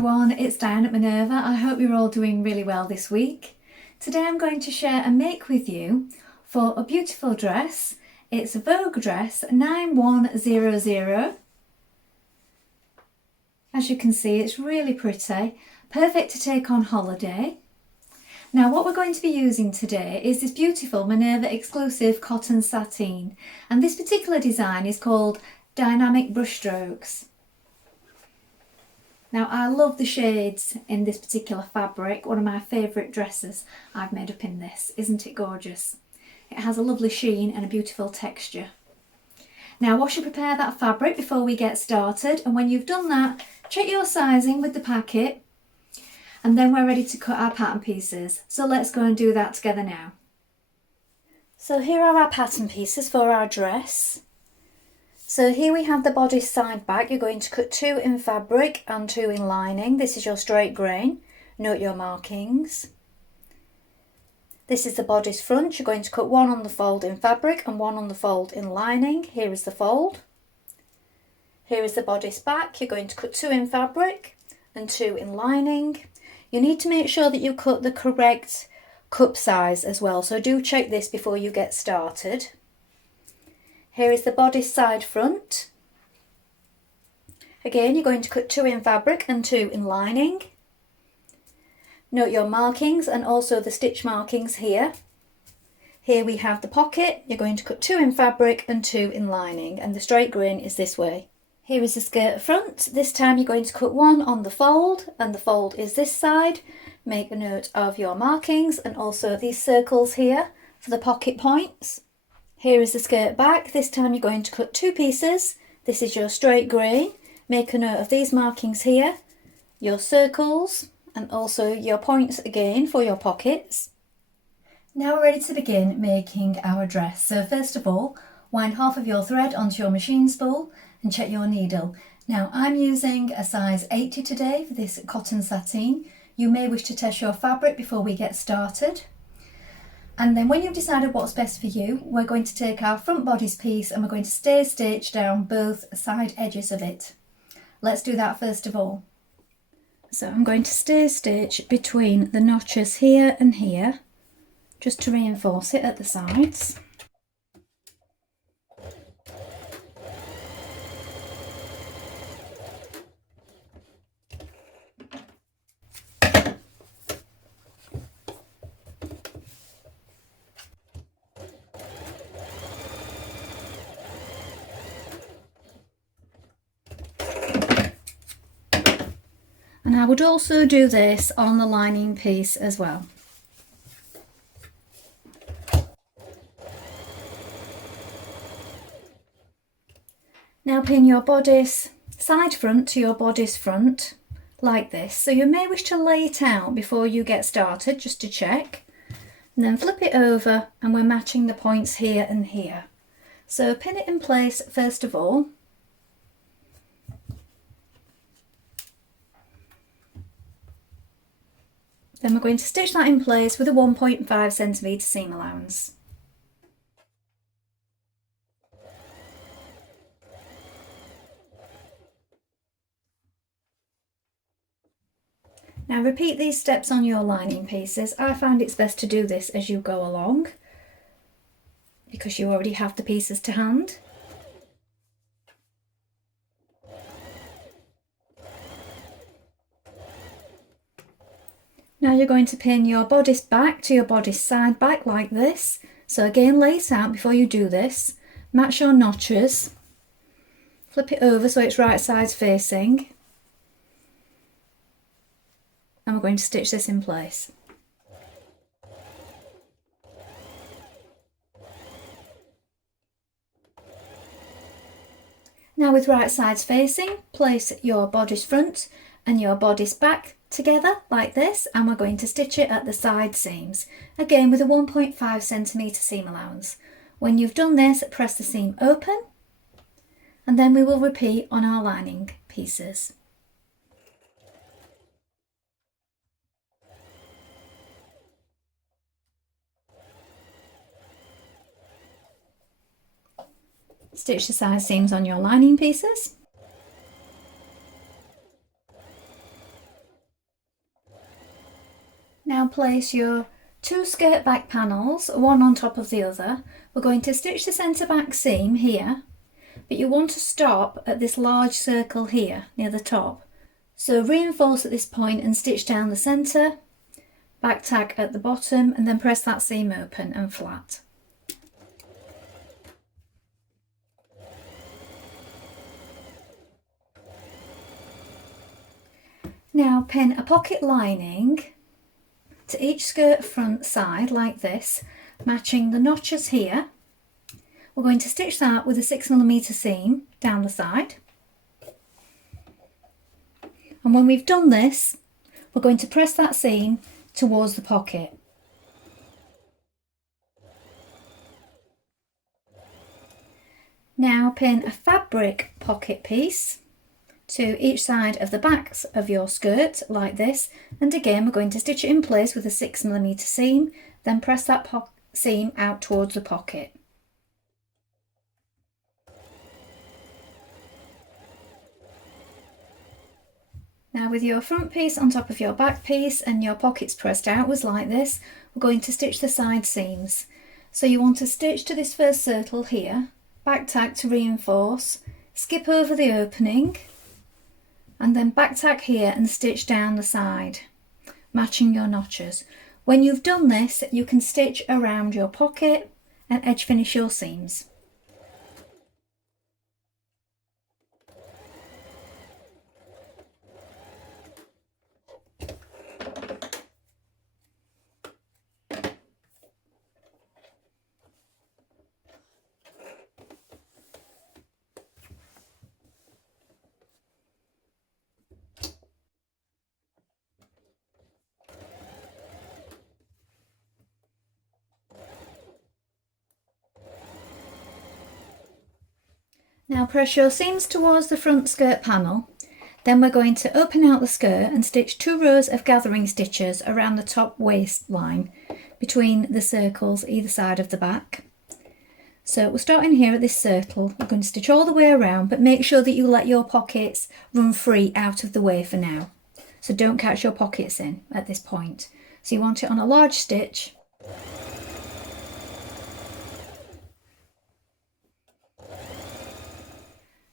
everyone, it's Dianne at Minerva. I hope you're all doing really well this week. Today I'm going to share a make with you for a beautiful dress. It's a Vogue dress 9100. As you can see, it's really pretty, perfect to take on holiday. Now what we're going to be using today is this beautiful Minerva exclusive cotton sateen, and this particular design is called Dynamic Brushstrokes. Now I love the shades in this particular fabric, one of my favourite dresses I've made up in this. Isn't it gorgeous? It has a lovely sheen and a beautiful texture. Now wash and prepare that fabric before we get started, and when you've done that, check your sizing with the packet, and then we're ready to cut our pattern pieces. So let's go and do that together now. So here are our pattern pieces for our dress. So here we have the bodice side back. You're going to cut 2 in fabric and 2 in lining. This is your straight grain. Note your markings. This is the bodice front. You're going to cut 1 on the fold in fabric and 1 on the fold in lining. Here is the fold. Here is the bodice back. You're going to cut 2 in fabric and 2 in lining. You need to make sure that you cut the correct cup size as well. So do check this before you get started. Here is the bodice side front. Again, you're going to cut 2 in fabric and 2 in lining. Note your markings and also the stitch markings here. Here we have the pocket. You're going to cut 2 in fabric and 2 in lining, and the straight grain is this way. Here is the skirt front. This time you're going to cut 1 on the fold, and the fold is this side. Make a note of your markings and also these circles here for the pocket points. Here is the skirt back. This time you're going to cut 2 pieces. This is your straight grain. Make a note of these markings here, your circles, and also your points again for your pockets. Now we're ready to begin making our dress. So first of all, wind half of your thread onto your machine spool and check your needle. Now I'm using a size 80 today for this cotton sateen. You may wish to test your fabric before we get started. And then when you've decided what's best for you, we're going to take our front bodice piece and we're going to stay stitch down both side edges of it. Let's do that first of all. So I'm going to stay stitch between the notches here and here, just to reinforce it at the sides. And I would also do this on the lining piece as well. Now pin your bodice side front to your bodice front like this. So you may wish to lay it out before you get started just to check. And then flip it over and we're matching the points here and here. So pin it in place first of all. Then we're going to stitch that in place with a 1.5 centimetre seam allowance. Now repeat these steps on your lining pieces. I find it's best to do this as you go along because you already have the pieces to hand. Now you're going to pin your bodice back to your bodice side back like this. So again, lay it out before you do this. Match your notches. Flip it over so it's right sides facing. And we're going to stitch this in place. Now with right sides facing, place your bodice front and your bodice back together like this, and we're going to stitch it at the side seams, again with a 1.5 centimetre seam allowance. When you've done this, press the seam open, and then we will repeat on our lining pieces. Stitch the side seams on your lining pieces. now place your two skirt back panels, one on top of the other. We're going to stitch the centre back seam here, but you want to stop at this large circle here near the top. So reinforce at this point and stitch down the centre, back tack at the bottom, and then press that seam open and flat. Now pin a pocket lining to each skirt front side like this, matching the notches here. We're going to stitch that with a 6mm seam down the side. And when we've done this, we're going to press that seam towards the pocket. Now pin a fabric pocket piece to each side of the backs of your skirt like this, and again we're going to stitch it in place with a 6mm seam, then press that seam out towards the pocket. Now with your front piece on top of your back piece and your pockets pressed outwards like this, we're going to stitch the side seams. So you want to stitch to this first circle here, back tack to reinforce, skip over the opening, and then back tack here and stitch down the side, matching your notches. When you've done this, you can stitch around your pocket and edge finish your seams. Now press your seams towards the front skirt panel, then we're going to open out the skirt and stitch 2 rows of gathering stitches around the top waistline between the circles either side of the back. So we're starting here at this circle, we're going to stitch all the way around, but make sure that you let your pockets run free out of the way for now. So don't catch your pockets in at this point. So you want it on a large stitch.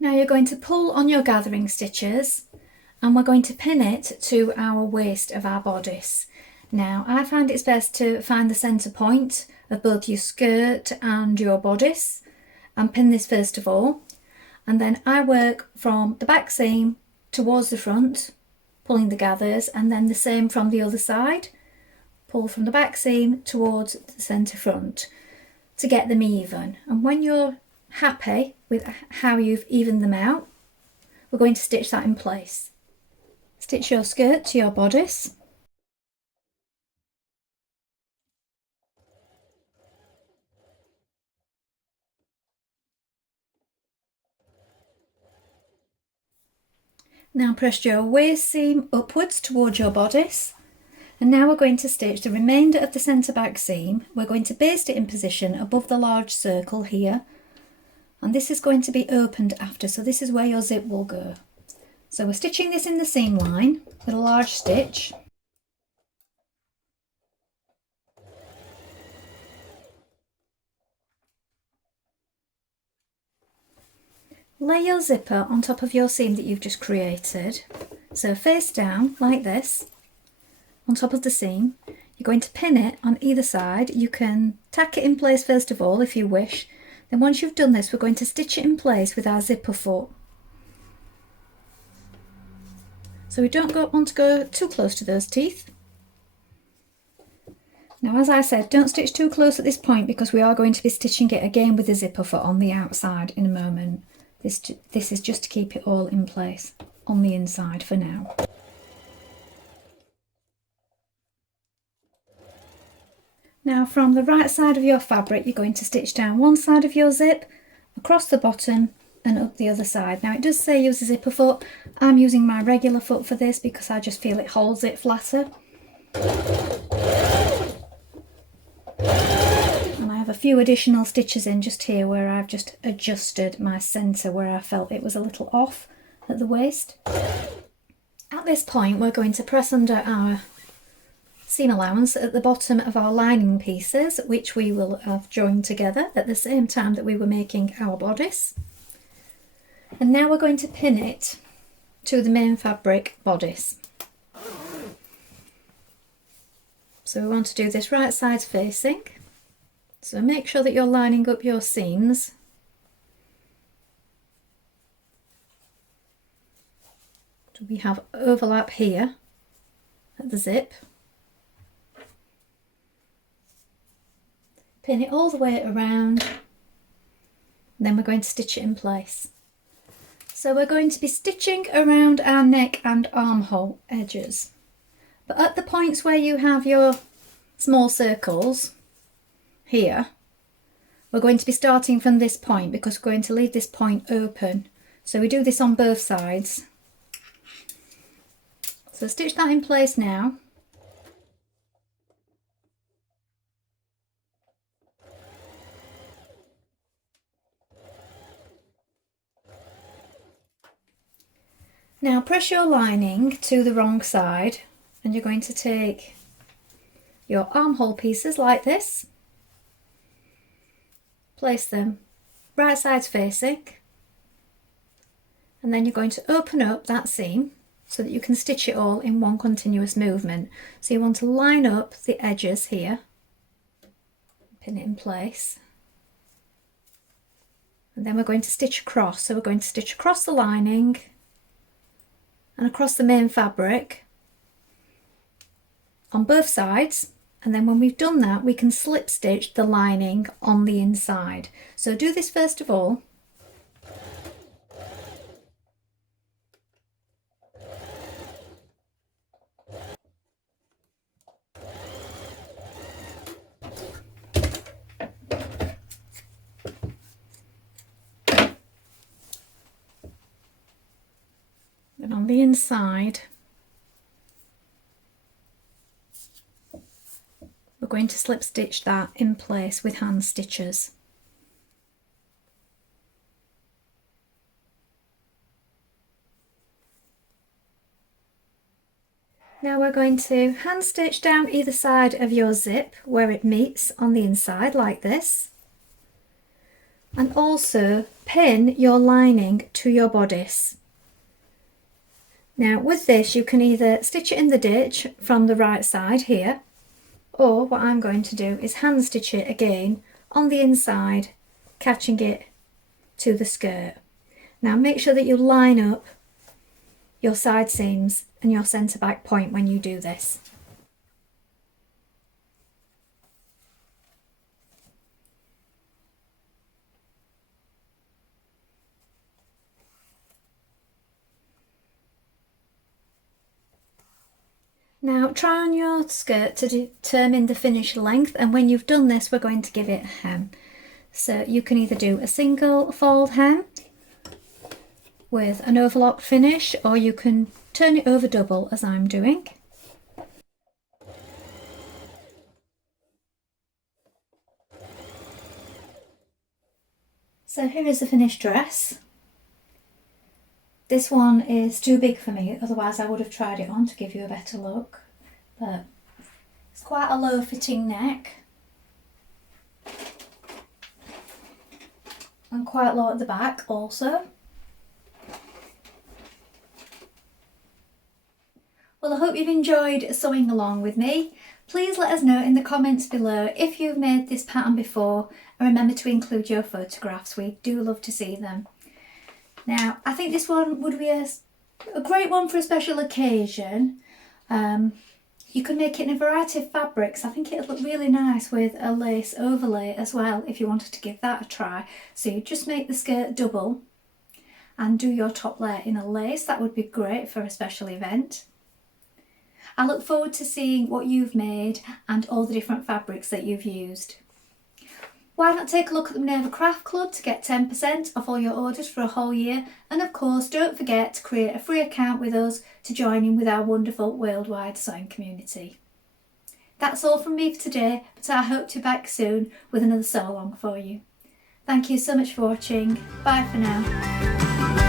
Now you're going to pull on your gathering stitches and we're going to pin it to our waist of our bodice. Now I find it's best to find the centre point of both your skirt and your bodice and pin this first of all, and then I work from the back seam towards the front, pulling the gathers, and then the same from the other side, pull from the back seam towards the centre front to get them even. And when you're happy with how you've evened them out, we're going to stitch that in place. Stitch your skirt to your bodice. Now press your waist seam upwards towards your bodice, and now we're going to stitch the remainder of the centre back seam. We're going to baste it in position above the large circle here, and this is going to be opened after, so this is where your zip will go. So we're stitching this in the seam line with a large stitch. Lay your zipper on top of your seam that you've just created, so face down like this on top of the seam. You're going to pin it on either side. You can tack it in place first of all if you wish. Then once you've done this, we're going to stitch it in place with our zipper foot. So we don't want to go too close to those teeth. Now, as I said, don't stitch too close at this point because we are going to be stitching it again with the zipper foot on the outside in a moment. This is just to keep it all in place on the inside for now. Now from the right side of your fabric, you're going to stitch down one side of your zip, across the bottom and up the other side. Now it does say use a zipper foot. I'm using my regular foot for this because I just feel it holds it flatter. And I have a few additional stitches in just here where I've just adjusted my centre where I felt it was a little off at the waist. At this point we're going to press under our seam allowance at the bottom of our lining pieces, which we will have joined together at the same time that we were making our bodice. And now we're going to pin it to the main fabric bodice. So we want to do this right side facing. So make sure that you're lining up your seams. So we have overlap here at the zip. Pin it all the way around. Then we're going to stitch it in place. So we're going to be stitching around our neck and armhole edges. But at the points where you have your small circles here, we're going to be starting from this point because we're going to leave this point open. So we do this on both sides. So stitch that in place now. Now press your lining to the wrong side and you're going to take your armhole pieces like this, place them right sides facing, and then you're going to open up that seam so that you can stitch it all in one continuous movement. So you want to line up the edges here, pin it in place, and then we're going to stitch across. So we're going to stitch across the lining and across the main fabric on both sides, and then when we've done that we can slip stitch the lining on the inside. So do this first of all. And on the inside we're going to slip stitch that in place with hand stitches. Now we're going to hand stitch down either side of your zip where it meets on the inside like this, and also pin your lining to your bodice. Now with this you can either stitch it in the ditch from the right side here, or what I'm going to do is hand stitch it again on the inside, catching it to the skirt. Now make sure that you line up your side seams and your centre back point when you do this. Now try on your skirt to determine the finished length, and when you've done this we're going to give it a hem. So you can either do a single fold hem with an overlock finish, or you can turn it over double as I'm doing. So here is the finished dress. This one is too big for me, otherwise I would have tried it on to give you a better look, but it's quite a low fitting neck and quite low at the back also. Well, I hope you've enjoyed sewing along with me. Please let us know in the comments below if you've made this pattern before, and remember to include your photographs. We do love to see them. Now, I think this one would be a great one for a special occasion. You can make it in a variety of fabrics. I think it would look really nice with a lace overlay as well if you wanted to give that a try. So you just make the skirt double and do your top layer in a lace. That would be great for a special event. I look forward to seeing what you've made and all the different fabrics that you've used. Why not take a look at the Minerva Craft Club to get 10% off all your orders for a whole year, and of course don't forget to create a free account with us to join in with our wonderful worldwide sewing community. That's all from me for today, but I hope to be back soon with another sew along for you. Thank you so much for watching. Bye for now.